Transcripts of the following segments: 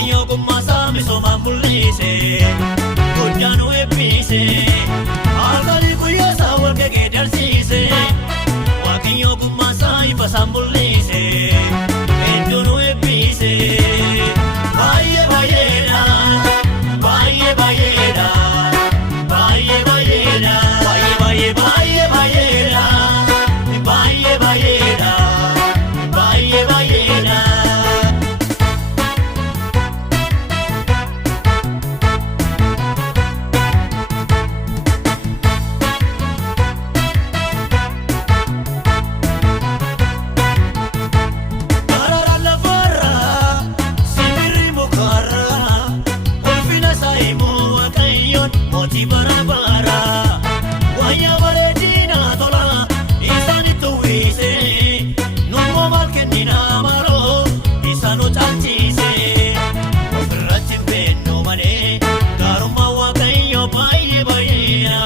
Waaqayyo kumasa misoma mul'ise Guddaanu eebbise Halkanii guyyaa isaa wal geggeeddarsiise Waaqayyo kumasa ifasa mul'ise Hedduunu eebbise Baay'ee baay'eedha Baay'ee baay'eedha Baay'ee baay'eedha Baay'ee baay'ee baay'ee baay'eedha Baay'ee baay'eedha Baay'ee baay'eedha Moti barabara, waya bareedina tola, isaanitti uwwise, nuuma malkennina maroo, isaanu caalchise. Ofirratti hin beeknu malee, gaarummaa Waaqayyoo baay'ee baay'eedha.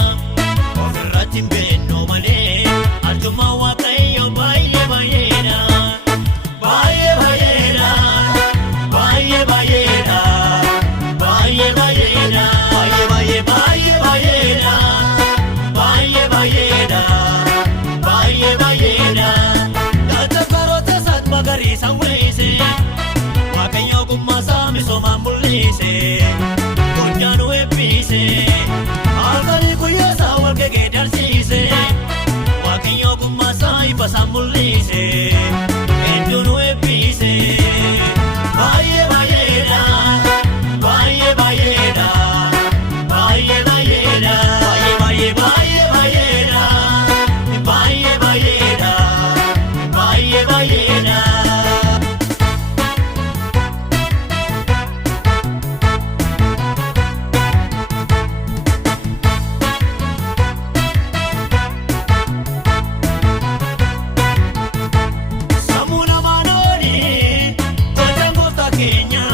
Ofirratti hin beeknu malee, arjummaa Waaqayyoo baay'ee baay'eedha. Baay'ee baay'eedha, baay'ee baay'eedha, baay'ee baay'eedha. Baay'ee baay'eedha Baay'ee baay'eedha Baay'ee baay'eedha Gaafa karoota isaat magariisa uwwise Waaqayyo kumasa misoma mul'ise Guddaanu eebbise Halkanii guyyaa isaa wal geggeeddarsiise Waaqayyo kumasa ifasa mul'ise Hedduunu eebbise Baay'ee baay'eedha Baay'ee baay'eedha Baay'ee baay'eedha Baay'ee baay'ee baay'eedha Baay'ee baay'eedha Baay'ee baay'eedha Sammuu namaa nooni gooftaan gooftaa keenya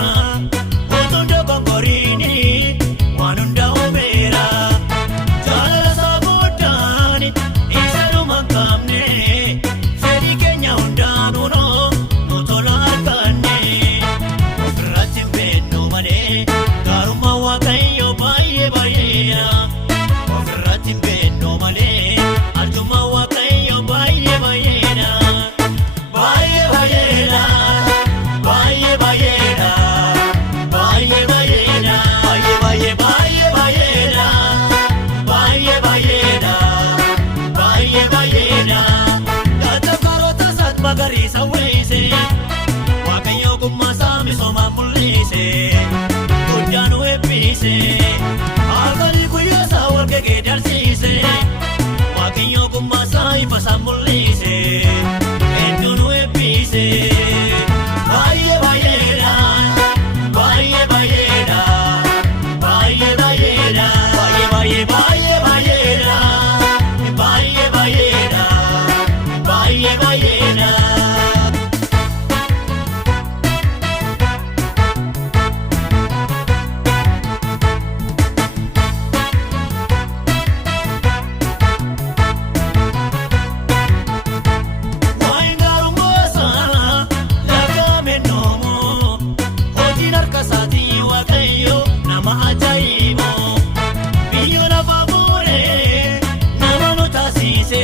Otoo dogoggoriini waan hundaa uumeera Jaalala isaa guddaan isaanuma hin qabne fedhii keenya hundaanuunoo nu tola arganne Ofirratti hin beeknu malee gaarummaa Waaqayyoo baay'ee baay'eedha Ofirratti hin beeknu malee arjummaa Waaqayyoo baay'ee baay'eedha Baay'ee baay'eedha Baay'ee baay'eedha Baay'ee baay'eedha Baay'ee baay'ee baay'ee baay'eedha Baay'ee baay'eedha Baay'ee baay'eedha Gaafa karoota isaat magariisa uwwise Waaqayyo kumasa misoma mul'ise Guddaanu eebbise Halkanii guyyaa isaa wal geggeeddarsiise Waaqayyo kumasa ifasa mul'ise Hedduunu eebbise Baay'ee baay'eedha Baay'ee baay'eedha Baay'ee baay'eedha Baay'ee baay'ee baay'eedha Baay'ee baay'eedha Baay'ee baay'eedha Waa'ee gaarummaa isaa lagamee noomoo Hojiin harka isaatii Waaqayyo nama ajaa'iboo Biyya lafaa fuudhee nama nu taasise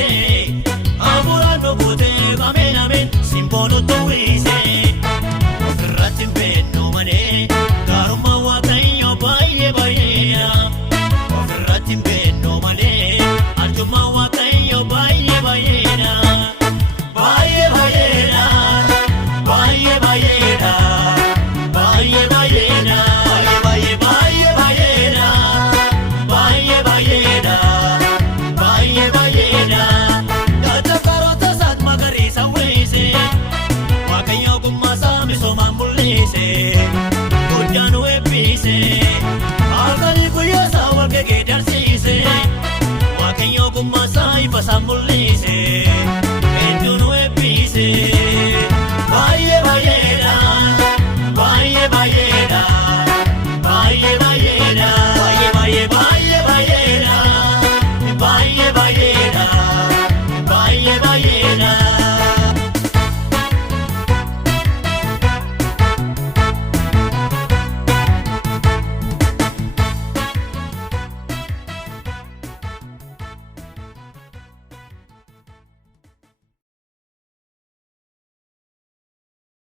Hafuuraan nu guutee ameen ameen simboo nutti uwwise Ofirratti hin beeknu malee gaarummaa Waaqayyoo baay'ee baay'eedha Ofirratti hin beeknu malee arjummaa Waaqayyoo baay'ee baay'eedha Baay'ee baay'eedha Baay'ee baay'eedha Baay'ee baay'eedha Baay'ee baay'ee baay'eedha Baay'ee baay'eedha Baay'ee baay'eedha Gaafa karoota isaat magariisa uwwise Waaqayyo kumasa misoma mul'ise Guddaanu eebbise